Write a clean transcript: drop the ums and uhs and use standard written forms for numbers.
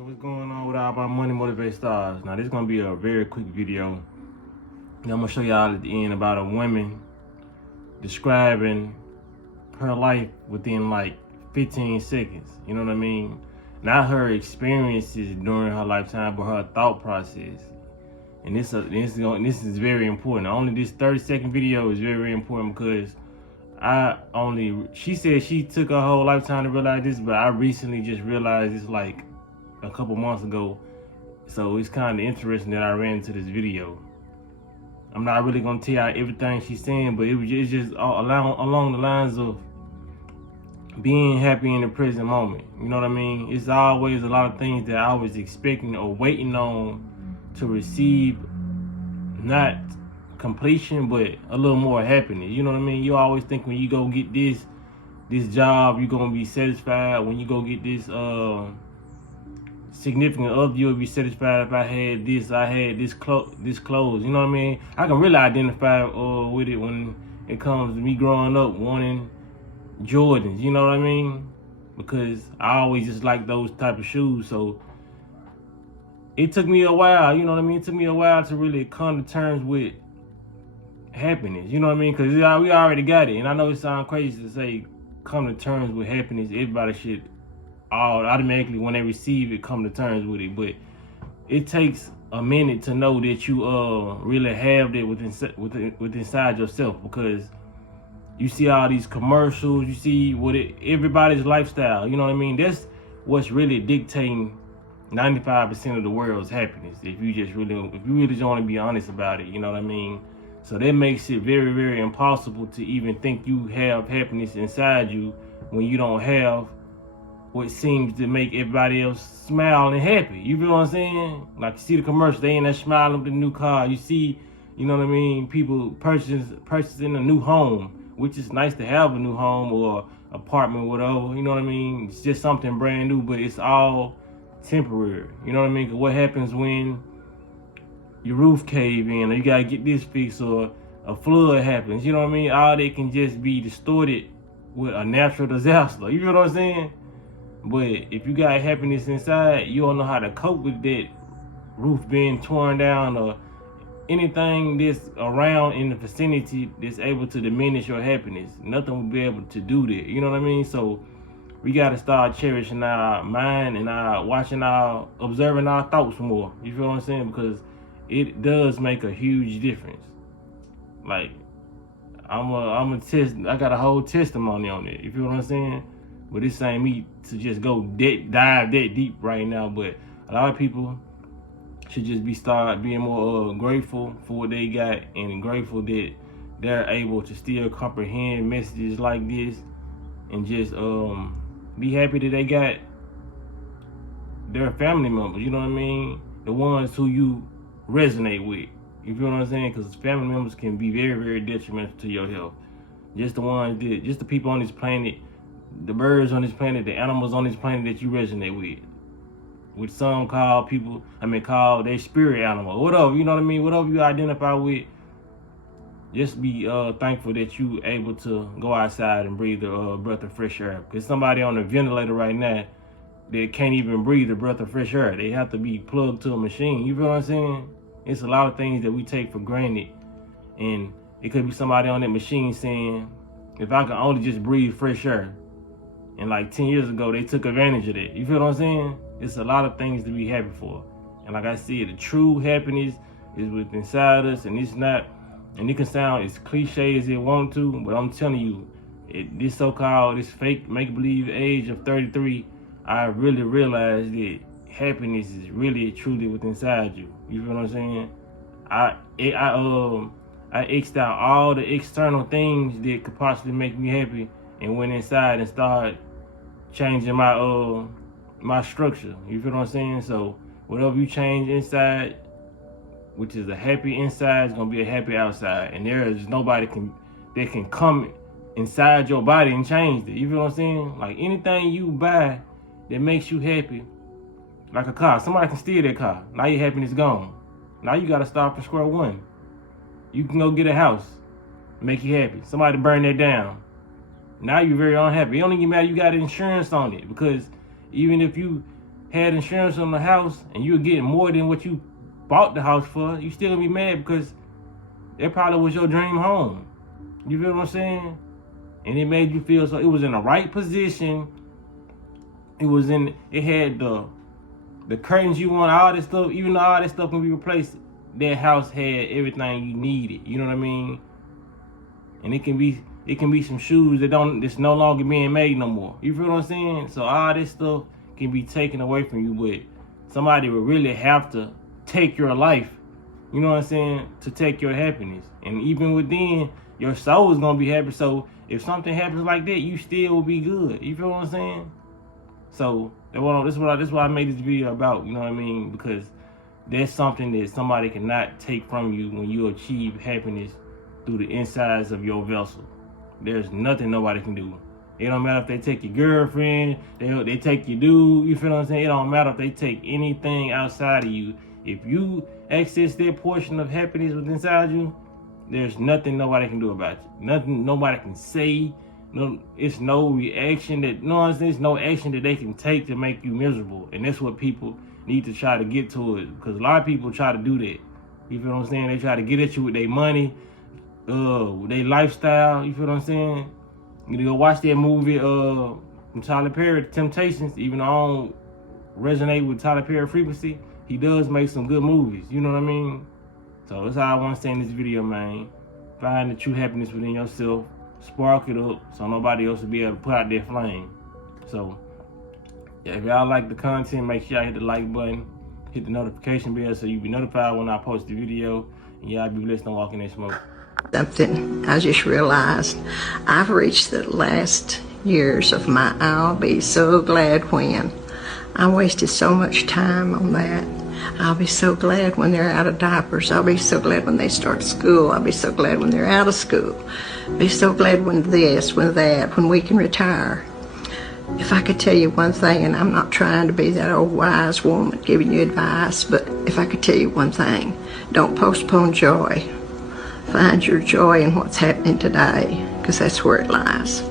Hey, what's going on with all my money motivated stars? Now this is gonna be a very quick video. And I'm gonna show y'all at the end about a woman describing her life within like 15 seconds. You know what I mean? Not her experiences during her lifetime, but her thought process. And this is very important. Only this 30-second video is very, very important because she said she took her whole lifetime to realize this, but I recently just realized this like a couple months ago. So it's kind of interesting that I ran into this video. I'm not really gonna tell y'all everything she's saying, but it's just along the lines of being happy in the present moment. You know what I mean? It's always a lot of things that I was expecting or waiting on to receive, not completion, but a little more happiness. You know what I mean? You always think when you go get this job, you're gonna be satisfied. When you go get this significant other, you'll be satisfied. If I had this clothes. You know what I mean? I can really identify with it when it comes to me growing up wanting Jordans. You know what I mean? Because I always just like those type of shoes. So it took me a while. You know what I mean? It took me a while to really come to terms with happiness. You know what I mean? Because we already got it. And I know it sounds crazy to say come to terms with happiness. Everybody should automatically, when they receive it, come to terms with it. But it takes a minute to know that you really have that within inside yourself, because you see all these commercials, you see everybody's lifestyle. You know what I mean? That's what's really dictating 95% of the world's happiness. If you really just want to be honest about it, you know what I mean? So that makes it very, very impossible to even think you have happiness inside you when you don't have what seems to make everybody else smile and happy. You feel what I'm saying? Like, you see the commercial, they in there smiling with the new car. You see, you know what I mean, people purchasing a new home, which is nice to have a new home or apartment, whatever. You know what I mean? It's just something brand new, but it's all temporary. You know what I mean? 'Cause what happens when your roof cave in, or you gotta get this fixed, or a flood happens? You know what I mean? All that can just be distorted with a natural disaster. You feel what I'm saying? But if you got happiness inside, you don't know how to cope with that roof being torn down or anything that's around in the vicinity that's able to diminish your happiness. Nothing will be able to do that. You know what I mean? So we got to start cherishing our mind and observing our thoughts more. You feel what I'm saying? Because it does make a huge difference. Like, I got a whole testimony on it. You feel what I'm saying? But this ain't me to just go dive that deep right now. But a lot of people should just start being more grateful for what they got, and grateful that they're able to still comprehend messages like this, and just be happy that they got their family members. You know what I mean? The ones who you resonate with. You feel what I'm saying? Because family members can be very, very detrimental to your health. Just the people on this planet, the birds on this planet, the animals on this planet that you resonate with. Which some call their spirit animal, whatever, you know what I mean? Whatever you identify with, just be thankful that you able to go outside and breathe a breath of fresh air. Because somebody on a ventilator right now that can't even breathe a breath of fresh air. They have to be plugged to a machine. You feel what I'm saying? It's a lot of things that we take for granted. And it could be somebody on that machine saying, if I can only just breathe fresh air. And like 10 years ago, they took advantage of that. You feel what I'm saying? It's a lot of things to be happy for. And like I said, the true happiness is within inside us, and it's not, and it can sound as cliche as it want to, but I'm telling you, this fake make-believe age of 33, I really realized that happiness is really truly within inside you. You feel what I'm saying? I X'd out all the external things that could possibly make me happy, and went inside and started changing my structure. You feel what I'm saying? So whatever you change inside, which is a happy inside, is gonna be a happy outside. And there is nobody that can come inside your body and change it. You feel what I'm saying? Like, anything you buy that makes you happy, like a car, somebody can steal that car. Now your happiness gone. Now you gotta start from square one. You can go get a house, make you happy. Somebody burn that down. Now you're very unhappy. It don't even matter you got insurance on it, because even if you had insurance on the house and you're getting more than what you bought the house for, you still gonna be mad because it probably was your dream home. You feel what I'm saying? And it made you feel so it was in the right position. It had the curtains you want, all this stuff, even though all this stuff can be replaced, that house had everything you needed. You know what I mean? And it can be some shoes that's no longer being made no more. You feel what I'm saying? So all this stuff can be taken away from you, but somebody would really have to take your life, you know what I'm saying, to take your happiness. And even within, your soul is gonna be happy. So if something happens like that, you still will be good. You feel what I'm saying? So this is what I made this video about, you know what I mean? Because there's something that somebody cannot take from you when you achieve happiness through the insides of your vessel. There's nothing nobody can do. It don't matter if they take your girlfriend, they take your dude, you feel what I'm saying? It don't matter if they take anything outside of you. If you access that portion of happiness within inside you, there's nothing nobody can do about you. Nothing nobody can say. No, it's no reaction that there's no action that they can take to make you miserable. And that's what people need to try to get to it. Because a lot of people try to do that. You feel what I'm saying? They try to get at you with their money, their lifestyle. You feel what I'm saying? You go watch that movie from Tyler Perry, Temptations. Even though I don't resonate with Tyler Perry frequency, he does make some good movies. You know what I mean? So that's how I want to say in this video, man. Find the true happiness within yourself. Spark it up so nobody else will be able to put out their flame. So, yeah, if y'all like the content, make sure y'all hit the like button, hit the notification bell so you'll be notified when I post the video. And y'all be blessed on walking that smoke. Something I just realized, I've reached the last years of my I'll be so glad when. I wasted so much time on that. I'll be so glad when they're out of diapers. I'll be so glad when they start school. I'll be so glad when they're out of school. I'll be so glad when this, when that, when we can retire. If I could tell you one thing, and I'm not trying to be that old wise woman giving you advice, but if I could tell you one thing, don't postpone joy. Find your joy in what's happening today, because that's where it lies.